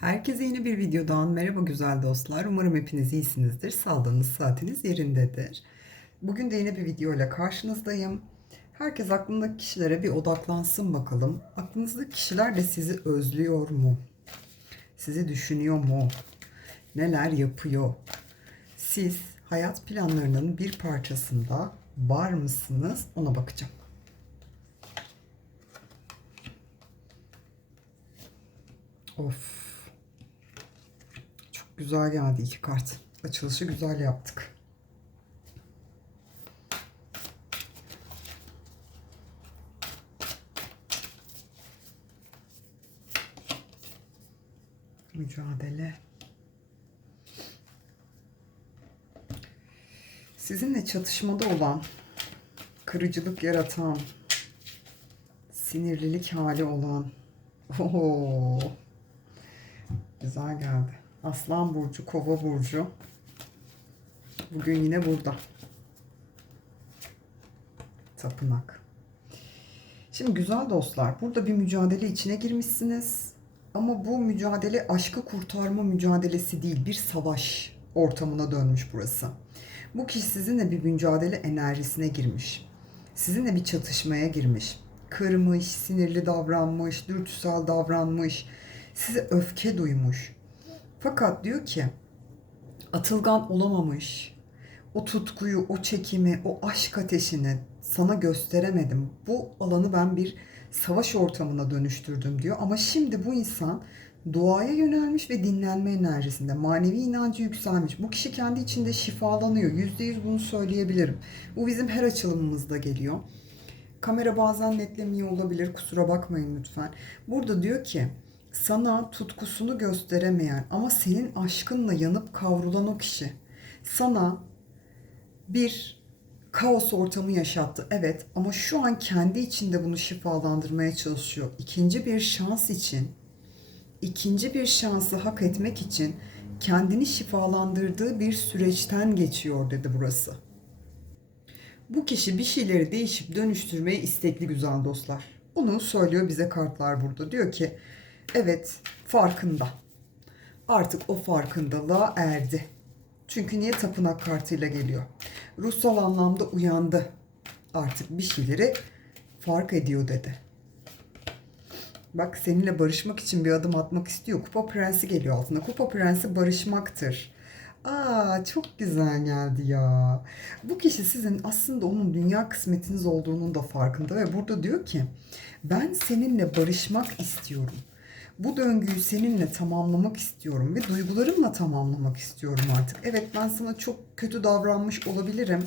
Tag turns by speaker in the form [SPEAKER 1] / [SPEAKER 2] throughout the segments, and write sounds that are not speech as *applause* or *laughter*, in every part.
[SPEAKER 1] Herkese yeni bir videodan merhaba güzel dostlar. Umarım hepiniz iyisinizdir. Sağlığınız, saatiniz yerindedir. Bugün de yine bir video ile karşınızdayım. Herkes aklındaki kişilere bir odaklansın bakalım. Aklınızdaki kişiler de sizi özlüyor mu? Sizi düşünüyor mu? Neler yapıyor? Siz hayat planlarının bir parçasında var mısınız? Ona bakacağım. Of. Güzel geldi iki kart. Açılışı güzel yaptık. Mücadele. Sizinle çatışmada olan, kırıcılık yaratan, sinirlilik hali olan. Oho. Güzel geldi. Aslan burcu, Kova burcu. Bugün yine burada. Tapınak. Şimdi güzel dostlar, burada bir mücadele içine girmişsiniz. Ama bu mücadele aşkı kurtarma mücadelesi değil, bir savaş ortamına dönmüş burası. Bu kişi sizinle bir mücadele enerjisine girmiş. Sizinle bir çatışmaya girmiş. Kırmış, sinirli davranmış, dürtüsel davranmış, size öfke duymuş. Fakat diyor ki atılgan olamamış. O tutkuyu, o çekimi, o aşk ateşini sana gösteremedim. Bu alanı ben bir savaş ortamına dönüştürdüm diyor. Ama şimdi bu insan doğaya yönelmiş ve dinlenme enerjisinde. Manevi inancı yükselmiş. Bu kişi kendi içinde şifalanıyor. Yüzde yüz bunu söyleyebilirim. Bu bizim her açılımımızda geliyor. Kamera bazen netlemiyor olabilir. Kusura bakmayın lütfen. Burada diyor ki sana tutkusunu gösteremeyen ama senin aşkınla yanıp kavrulan o kişi sana bir kaos ortamı yaşattı. Evet ama şu an kendi içinde bunu şifalandırmaya çalışıyor. İkinci bir şans için, ikinci bir şansı hak etmek için kendini şifalandırdığı bir süreçten geçiyor dedi burası. Bu kişi bir şeyleri değişip dönüştürmeye istekli güzel dostlar. Bunu söylüyor bize kartlar burada. Diyor ki evet farkında. Artık o farkındalığa erdi. Çünkü niye tapınak kartıyla geliyor? Ruhsal anlamda uyandı. Artık bir şeyleri fark ediyor dedi. Bak seninle barışmak için bir adım atmak istiyor. Kupa prensi geliyor altına. Kupa prensi barışmaktır. Aa çok güzel geldi ya. Bu kişi sizin aslında onun dünya kısmetiniz olduğunun da farkında ve burada diyor ki ben seninle barışmak istiyorum. Bu döngüyü seninle tamamlamak istiyorum ve duygularımla tamamlamak istiyorum artık. Evet ben sana çok kötü davranmış olabilirim.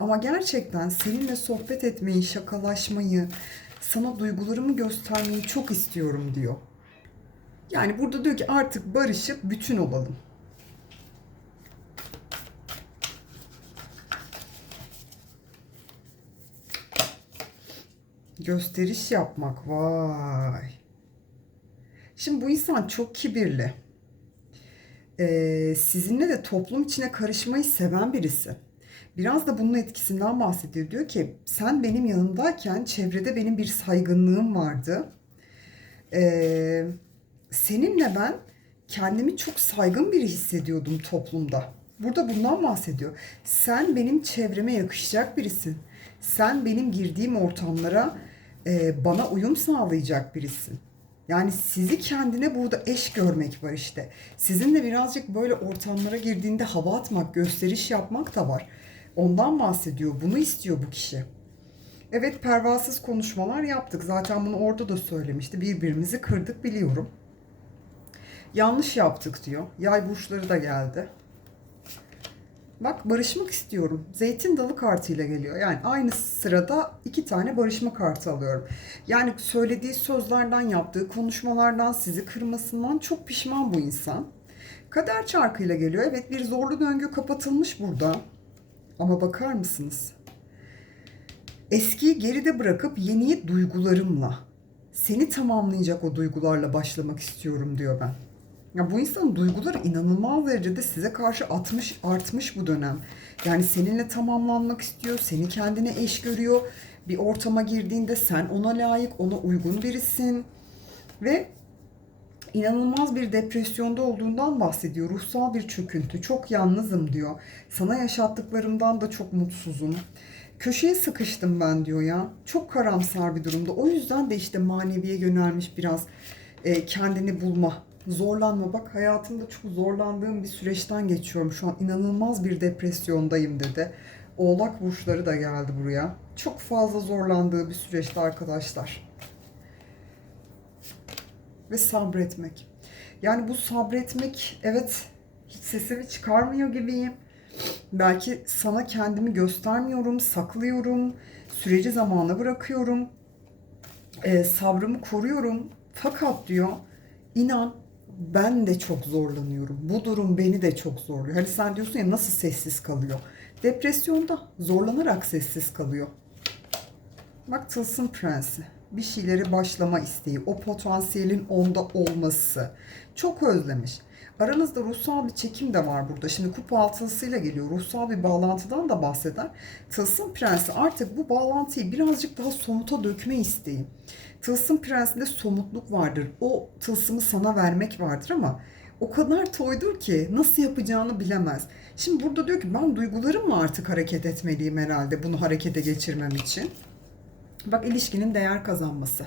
[SPEAKER 1] Ama gerçekten seninle sohbet etmeyi, şakalaşmayı, sana duygularımı göstermeyi çok istiyorum diyor. Yani burada diyor ki artık barışıp bütün olalım. Gösteriş yapmak vay. Şimdi bu insan çok kibirli. Ee, sizinle de toplum içine karışmayı seven birisi. Biraz da bunun etkisinden bahsediyor. Diyor ki sen benim yanımdayken çevrede benim bir saygınlığım vardı. Ee, seninle ben kendimi çok saygın biri hissediyordum toplumda. Burada bundan bahsediyor. Sen benim çevreme yakışacak birisin. Sen benim girdiğim ortamlara e, bana uyum sağlayacak birisin. Yani sizi kendine burada eş görmek var işte. Sizinle birazcık böyle ortamlara girdiğinde hava atmak, gösteriş yapmak da var. Ondan bahsediyor. Bunu istiyor bu kişi. Evet pervasız konuşmalar yaptık. Zaten bunu orada da söylemişti. Birbirimizi kırdık biliyorum. Yanlış yaptık diyor. Yay burçları da geldi. Bak barışmak istiyorum. Zeytin dalı kartıyla geliyor. Yani aynı sırada iki tane barışma kartı alıyorum. Yani söylediği sözlerden, yaptığı konuşmalardan, sizi kırmasından çok pişman bu insan. Kader çarkıyla geliyor. Evet bir zorlu döngü kapatılmış burada. Ama bakar mısınız? Eskiyi geride bırakıp yeniyi duygularımla, seni tamamlayacak o duygularla başlamak istiyorum diyor ben. Ya bu insanın duyguları inanılmaz derecede size karşı atmış, artmış bu dönem. Yani seninle tamamlanmak istiyor, seni kendine eş görüyor. Bir ortama girdiğinde sen ona layık, ona uygun birisin. Ve inanılmaz bir depresyonda olduğundan bahsediyor. Ruhsal bir çöküntü. Çok yalnızım diyor. Sana yaşattıklarımdan da çok mutsuzum. Köşeye sıkıştım ben diyor ya. Çok karamsar bir durumda. O yüzden de işte maneviye yönelmiş biraz e, kendini bulma, zorlanma. Bak hayatımda çok zorlandığım bir süreçten geçiyorum. Şu an inanılmaz bir depresyondayım dedi. Oğlak burçları da geldi buraya. Çok fazla zorlandığı bir süreçte arkadaşlar. Ve sabretmek. Yani bu sabretmek evet hiç sesimi çıkarmıyor gibiyim. Belki sana kendimi göstermiyorum, saklıyorum, süreci zamana bırakıyorum, e, sabrımı koruyorum. Fakat diyor, inan ben de çok zorlanıyorum. Bu durum beni de çok zorluyor. Hani sen diyorsun ya nasıl sessiz kalıyor? Depresyonda zorlanarak sessiz kalıyor. Bak Tılsım Prensi. Bir şeyleri başlama isteği, o potansiyelin onda olması. Çok özlemiş. Aranızda ruhsal bir çekim de var burada. Şimdi kupa altılısıyla geliyor. Ruhsal bir bağlantıdan da bahseder. Tılsım Prensi artık bu bağlantıyı birazcık daha somuta dökme isteği. Tılsım Prensi'nde somutluk vardır. O tılsımı sana vermek vardır ama o kadar toydur ki nasıl yapacağını bilemez. Şimdi burada diyor ki ben duygularımla artık hareket etmeliyim herhalde bunu harekete geçirmem için. Bak ilişkinin değer kazanması.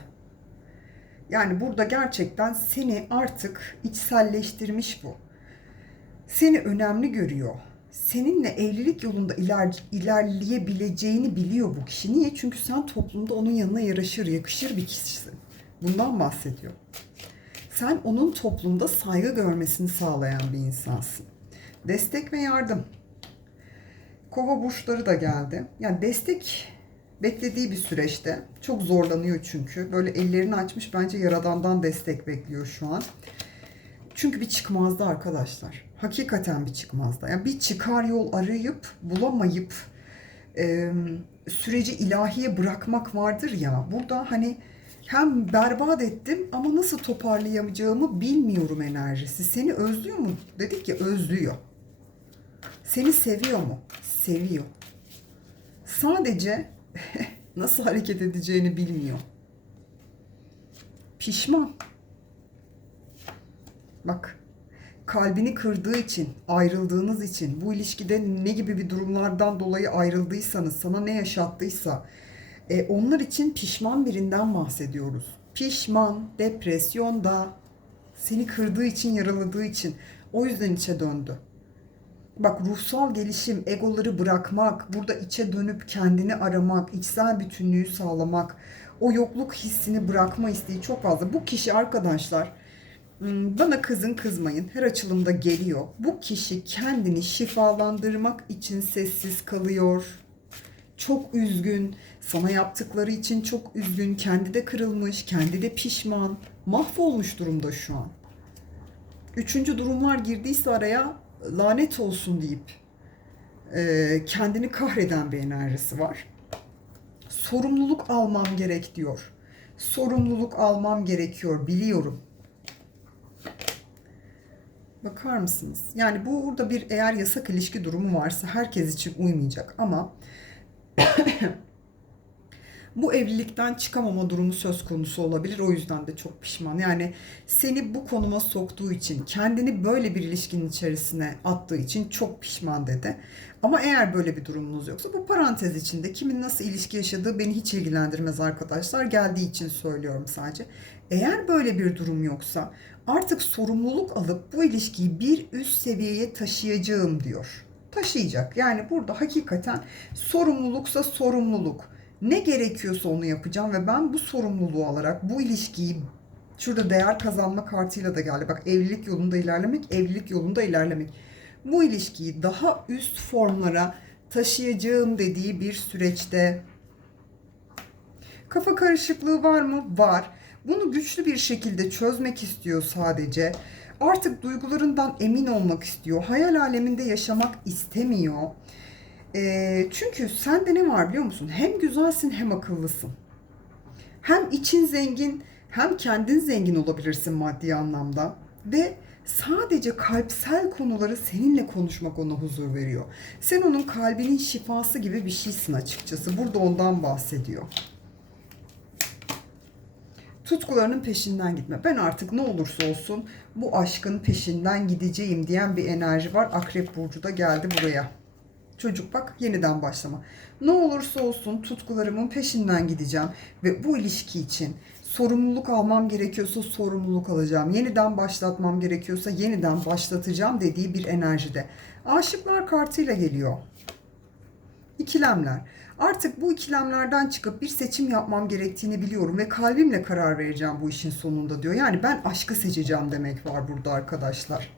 [SPEAKER 1] Yani burada gerçekten seni artık içselleştirmiş bu. Seni önemli görüyor. Seninle evlilik yolunda iler, ilerleyebileceğini biliyor bu kişi. Niye? Çünkü sen toplumda onun yanına yaraşır, yakışır bir kişisin. Bundan bahsediyor. Sen onun toplumda saygı görmesini sağlayan bir insansın. Destek ve yardım. Kova burçları da geldi. Yani destek beklediği bir süreçte. Çok zorlanıyor çünkü. Böyle ellerini açmış bence Yaradan'dan destek bekliyor şu an. Çünkü bir çıkmazda arkadaşlar. Hakikaten bir çıkmazda. Yani bir çıkar yol arayıp bulamayıp e, süreci ilahiye bırakmak vardır ya. Burada hani hem berbat ettim ama nasıl toparlayamayacağımı bilmiyorum enerjisi. Seni özlüyor mu? Dedik ki özlüyor. Seni seviyor mu? Seviyor. Sadece *laughs* nasıl hareket edeceğini bilmiyor. Pişman. Bak kalbini kırdığı için, ayrıldığınız için, bu ilişkide ne gibi bir durumlardan dolayı ayrıldıysanız, sana ne yaşattıysa, e, onlar için pişman birinden bahsediyoruz. Pişman, depresyonda, seni kırdığı için, yaraladığı için, o yüzden içe döndü. Bak ruhsal gelişim, egoları bırakmak, burada içe dönüp kendini aramak, içsel bütünlüğü sağlamak, o yokluk hissini bırakma isteği çok fazla. Bu kişi arkadaşlar bana kızın kızmayın. Her açılımda geliyor. Bu kişi kendini şifalandırmak için sessiz kalıyor. Çok üzgün. Sana yaptıkları için çok üzgün. Kendi de kırılmış. Kendi de pişman. Mahvolmuş durumda şu an. Üçüncü durumlar girdiyse araya lanet olsun deyip e, kendini kahreden bir enerjisi var. Sorumluluk almam gerek diyor. Sorumluluk almam gerekiyor biliyorum Bakar mısınız? Yani bu burada bir eğer yasak ilişki durumu varsa herkes için uymayacak ama bu evlilikten çıkamama durumu söz konusu olabilir. O yüzden de çok pişman. Yani seni bu konuma soktuğu için, kendini böyle bir ilişkinin içerisine attığı için çok pişman dedi. Ama eğer böyle bir durumunuz yoksa bu parantez içinde kimin nasıl ilişki yaşadığı beni hiç ilgilendirmez arkadaşlar. Geldiği için söylüyorum sadece. Eğer böyle bir durum yoksa artık sorumluluk alıp bu ilişkiyi bir üst seviyeye taşıyacağım diyor. Taşıyacak. Yani burada hakikaten sorumluluksa sorumluluk. Ne gerekiyorsa onu yapacağım ve ben bu sorumluluğu alarak bu ilişkiyi şurada değer kazanma kartıyla da geldi. Bak evlilik yolunda ilerlemek, evlilik yolunda ilerlemek. Bu ilişkiyi daha üst formlara taşıyacağım dediği bir süreçte kafa karışıklığı var mı? Var. Bunu güçlü bir şekilde çözmek istiyor sadece. Artık duygularından emin olmak istiyor. Hayal aleminde yaşamak istemiyor. E, çünkü sende ne var biliyor musun? Hem güzelsin hem akıllısın. Hem için zengin hem kendin zengin olabilirsin maddi anlamda. Ve sadece kalpsel konuları seninle konuşmak ona huzur veriyor. Sen onun kalbinin şifası gibi bir şeysin açıkçası. Burada ondan bahsediyor. Tutkularının peşinden gitme. Ben artık ne olursa olsun bu aşkın peşinden gideceğim diyen bir enerji var. Akrep Burcu da geldi buraya. Çocuk bak yeniden başlama. Ne olursa olsun tutkularımın peşinden gideceğim ve bu ilişki için sorumluluk almam gerekiyorsa sorumluluk alacağım. Yeniden başlatmam gerekiyorsa yeniden başlatacağım dediği bir enerjide. Aşıklar kartıyla geliyor. İkilemler. Artık bu ikilemlerden çıkıp bir seçim yapmam gerektiğini biliyorum ve kalbimle karar vereceğim bu işin sonunda diyor. Yani ben aşkı seçeceğim demek var burada arkadaşlar.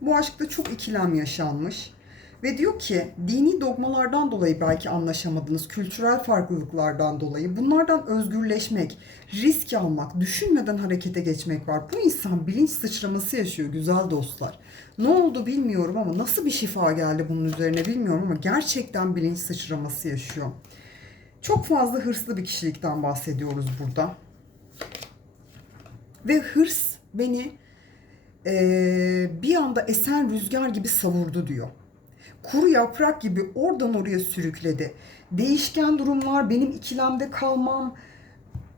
[SPEAKER 1] Bu aşkta çok ikilem yaşanmış. Ve diyor ki dini dogmalardan dolayı belki anlaşamadınız, kültürel farklılıklardan dolayı bunlardan özgürleşmek, risk almak, düşünmeden harekete geçmek var. Bu insan bilinç sıçraması yaşıyor güzel dostlar. Ne oldu bilmiyorum ama nasıl bir şifa geldi bunun üzerine bilmiyorum ama gerçekten bilinç sıçraması yaşıyor. Çok fazla hırslı bir kişilikten bahsediyoruz burada. Ve hırs beni eee, bir anda esen rüzgar gibi savurdu diyor kuru yaprak gibi oradan oraya sürükledi. Değişken durumlar, benim ikilemde kalmam,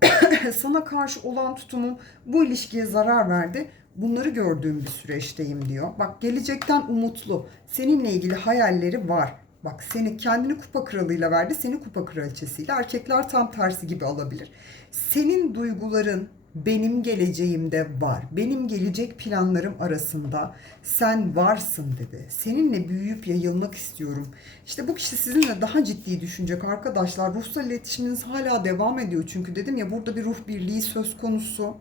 [SPEAKER 1] *coughs* sana karşı olan tutumum bu ilişkiye zarar verdi. Bunları gördüğüm bir süreçteyim diyor. Bak gelecekten umutlu. Seninle ilgili hayalleri var. Bak seni kendini kupa kralıyla verdi, seni kupa kraliçesiyle. Erkekler tam tersi gibi alabilir. Senin duyguların, benim geleceğimde var. Benim gelecek planlarım arasında sen varsın dedi. Seninle büyüyüp yayılmak istiyorum. İşte bu kişi sizinle daha ciddi düşünecek arkadaşlar. Ruhsal iletişiminiz hala devam ediyor. Çünkü dedim ya burada bir ruh birliği söz konusu.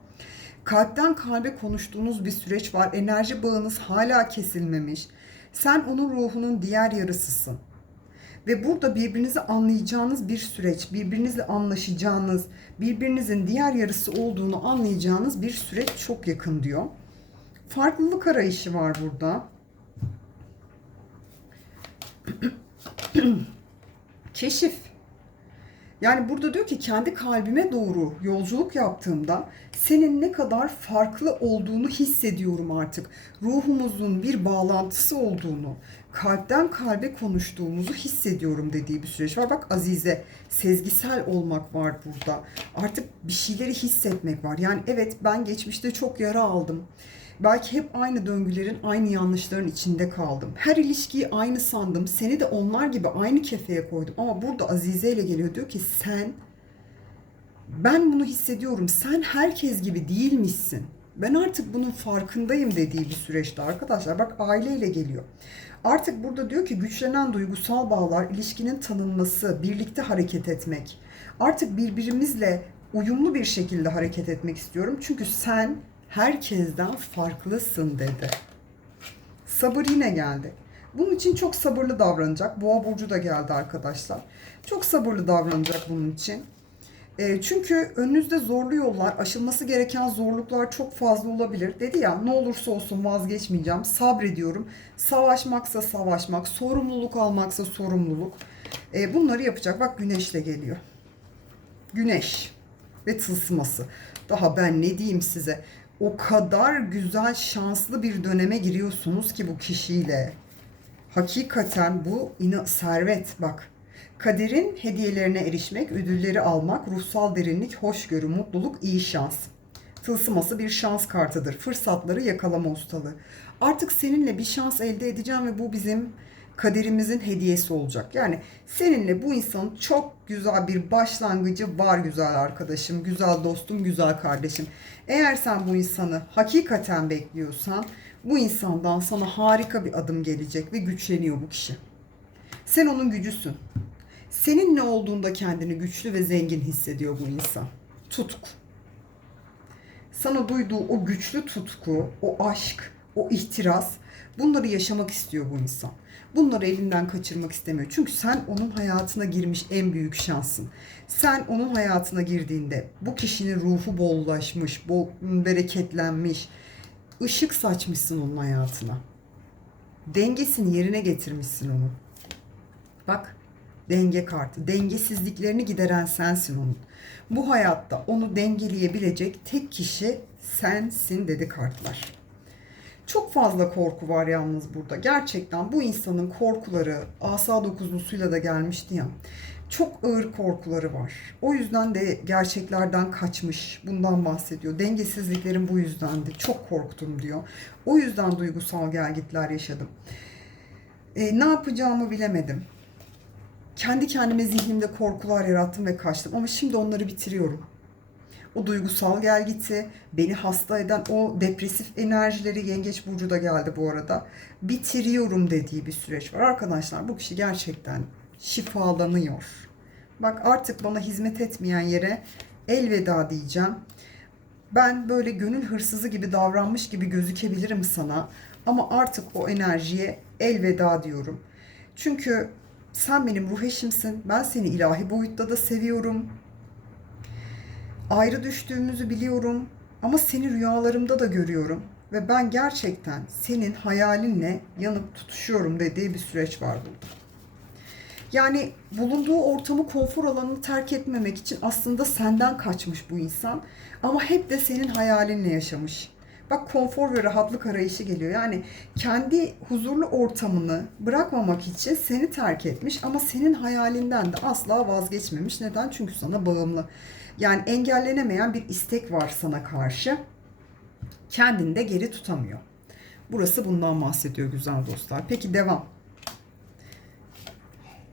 [SPEAKER 1] Kalpten kalbe konuştuğunuz bir süreç var. Enerji bağınız hala kesilmemiş. Sen onun ruhunun diğer yarısısın. Ve burada birbirinizi anlayacağınız bir süreç, birbirinizle anlaşacağınız, birbirinizin diğer yarısı olduğunu anlayacağınız bir süreç çok yakın diyor. Farklılık arayışı var burada. *clears throat* Keşif. Yani burada diyor ki kendi kalbime doğru yolculuk yaptığımda senin ne kadar farklı olduğunu hissediyorum artık. Ruhumuzun bir bağlantısı olduğunu, kalpten kalbe konuştuğumuzu hissediyorum dediği bir süreç var. Bak Azize, sezgisel olmak var burada. Artık bir şeyleri hissetmek var. Yani evet ben geçmişte çok yara aldım. Belki hep aynı döngülerin, aynı yanlışların içinde kaldım. Her ilişkiyi aynı sandım. Seni de onlar gibi aynı kefeye koydum. Ama burada Azize ile geliyor diyor ki sen ben bunu hissediyorum. Sen herkes gibi değilmişsin. Ben artık bunun farkındayım dediği bir süreçte arkadaşlar. Bak aileyle geliyor. Artık burada diyor ki güçlenen duygusal bağlar, ilişkinin tanınması, birlikte hareket etmek. Artık birbirimizle uyumlu bir şekilde hareket etmek istiyorum. Çünkü sen herkesten farklısın dedi. Sabır yine geldi. Bunun için çok sabırlı davranacak. Boğa burcu da geldi arkadaşlar. Çok sabırlı davranacak bunun için. E, çünkü önünüzde zorlu yollar, aşılması gereken zorluklar çok fazla olabilir. Dedi ya ne olursa olsun vazgeçmeyeceğim, sabrediyorum. Savaşmaksa savaşmak, sorumluluk almaksa sorumluluk. E, bunları yapacak. Bak güneşle geliyor. Güneş ve tılsıması. Daha ben ne diyeyim size? O kadar güzel, şanslı bir döneme giriyorsunuz ki bu kişiyle. Hakikaten bu ina servet bak. Kaderin hediyelerine erişmek, ödülleri almak, ruhsal derinlik, hoşgörü, mutluluk, iyi şans. Tılsıması bir şans kartıdır. Fırsatları yakalama ustalığı. Artık seninle bir şans elde edeceğim ve bu bizim kaderimizin hediyesi olacak. Yani seninle bu insanın çok güzel bir başlangıcı var güzel arkadaşım, güzel dostum, güzel kardeşim. Eğer sen bu insanı hakikaten bekliyorsan bu insandan sana harika bir adım gelecek ve güçleniyor bu kişi. Sen onun gücüsün. Senin ne olduğunda kendini güçlü ve zengin hissediyor bu insan. Tutku. Sana duyduğu o güçlü tutku, o aşk, o ihtiras bunları yaşamak istiyor bu insan. Bunları elinden kaçırmak istemiyor. Çünkü sen onun hayatına girmiş en büyük şansın. Sen onun hayatına girdiğinde bu kişinin ruhu bollaşmış, bol, bereketlenmiş, ışık saçmışsın onun hayatına. Dengesini yerine getirmişsin onun. Bak denge kartı. Dengesizliklerini gideren sensin onun. Bu hayatta onu dengeleyebilecek tek kişi sensin dedi kartlar. Çok fazla korku var yalnız burada. Gerçekten bu insanın korkuları asa dokuzlusuyla da gelmişti ya. çok ağır korkuları var. O yüzden de gerçeklerden kaçmış. Bundan bahsediyor. Dengesizliklerim bu yüzdendi. Çok korktum diyor. O yüzden duygusal gelgitler yaşadım. E, ne yapacağımı bilemedim. Kendi kendime zihnimde korkular yarattım ve kaçtım. Ama şimdi onları bitiriyorum. O duygusal gelgiti, beni hasta eden o depresif enerjileri Yengeç Burcu da geldi bu arada. Bitiriyorum dediği bir süreç var. Arkadaşlar bu kişi gerçekten şifalanıyor. Bak artık bana hizmet etmeyen yere elveda diyeceğim. Ben böyle gönül hırsızı gibi davranmış gibi gözükebilirim sana. Ama artık o enerjiye elveda diyorum. Çünkü sen benim ruh eşimsin. Ben seni ilahi boyutta da seviyorum. Ayrı düştüğümüzü biliyorum. Ama seni rüyalarımda da görüyorum. Ve ben gerçekten senin hayalinle yanıp tutuşuyorum dediği bir süreç var burada. Yani bulunduğu ortamı, konfor alanını terk etmemek için aslında senden kaçmış bu insan. Ama hep de senin hayalinle yaşamış. Bak konfor ve rahatlık arayışı geliyor. Yani kendi huzurlu ortamını bırakmamak için seni terk etmiş ama senin hayalinden de asla vazgeçmemiş. Neden? Çünkü sana bağımlı. Yani engellenemeyen bir istek var sana karşı. Kendini de geri tutamıyor. Burası bundan bahsediyor güzel dostlar. Peki devam.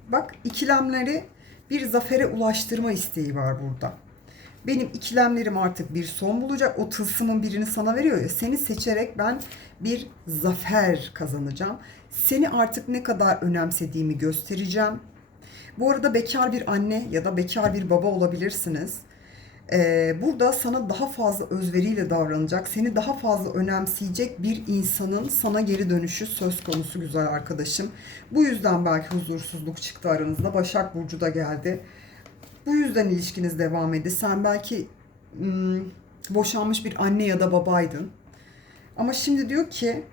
[SPEAKER 1] Bak ikilemleri bir zafere ulaştırma isteği var burada. Benim ikilemlerim artık bir son bulacak. O tılsımın birini sana veriyor ya. Seni seçerek ben bir zafer kazanacağım. Seni artık ne kadar önemsediğimi göstereceğim. Bu arada bekar bir anne ya da bekar bir baba olabilirsiniz. Ee, burada sana daha fazla özveriyle davranacak, seni daha fazla önemseyecek bir insanın sana geri dönüşü söz konusu güzel arkadaşım. Bu yüzden belki huzursuzluk çıktı aranızda. Başak Burcu da geldi. Bu yüzden ilişkiniz devam etti. Sen belki ım, boşanmış bir anne ya da babaydın. Ama şimdi diyor ki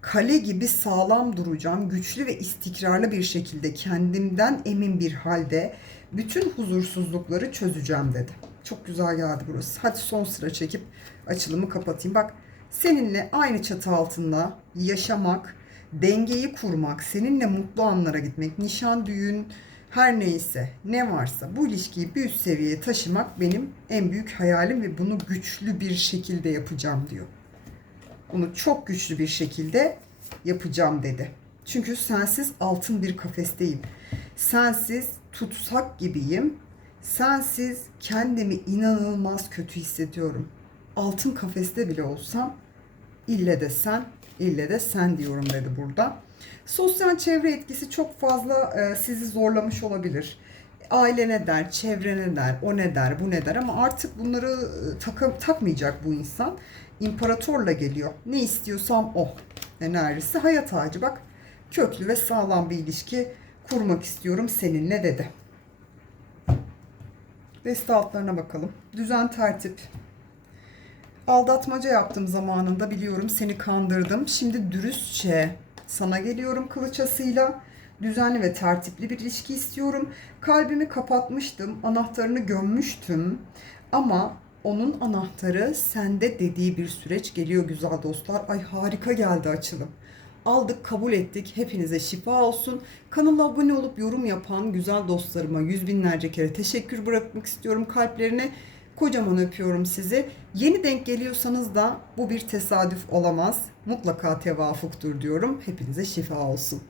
[SPEAKER 1] kale gibi sağlam duracağım, güçlü ve istikrarlı bir şekilde kendimden emin bir halde bütün huzursuzlukları çözeceğim dedi. Çok güzel geldi burası. Hadi son sıra çekip açılımı kapatayım. Bak seninle aynı çatı altında yaşamak, dengeyi kurmak, seninle mutlu anlara gitmek, nişan, düğün, her neyse, ne varsa bu ilişkiyi bir üst seviyeye taşımak benim en büyük hayalim ve bunu güçlü bir şekilde yapacağım diyor. Bunu çok güçlü bir şekilde yapacağım dedi. Çünkü sensiz altın bir kafesteyim. Sensiz tutsak gibiyim. Sensiz kendimi inanılmaz kötü hissediyorum. Altın kafeste bile olsam ille de sen, ille de sen diyorum dedi burada. Sosyal çevre etkisi çok fazla e, sizi zorlamış olabilir. Aile ne der, çevre ne der, o ne der, bu ne der ama artık bunları e, taka, takmayacak bu insan. İmparatorla geliyor. Ne istiyorsam o enerjisi. Hayat ağacı bak köklü ve sağlam bir ilişki kurmak istiyorum seninle dedi. Deste altlarına bakalım. Düzen tertip. Aldatmaca yaptım zamanında biliyorum seni kandırdım. Şimdi dürüstçe sana geliyorum kılıçasıyla. Düzenli ve tertipli bir ilişki istiyorum. Kalbimi kapatmıştım, anahtarını gömmüştüm. Ama onun anahtarı sende dediği bir süreç geliyor güzel dostlar. Ay harika geldi açılım. Aldık, kabul ettik. Hepinize şifa olsun. Kanala abone olup yorum yapan güzel dostlarıma yüz binlerce kere teşekkür bırakmak istiyorum kalplerine. Kocaman öpüyorum sizi. Yeni denk geliyorsanız da bu bir tesadüf olamaz. Mutlaka tevafuktur diyorum. Hepinize şifa olsun.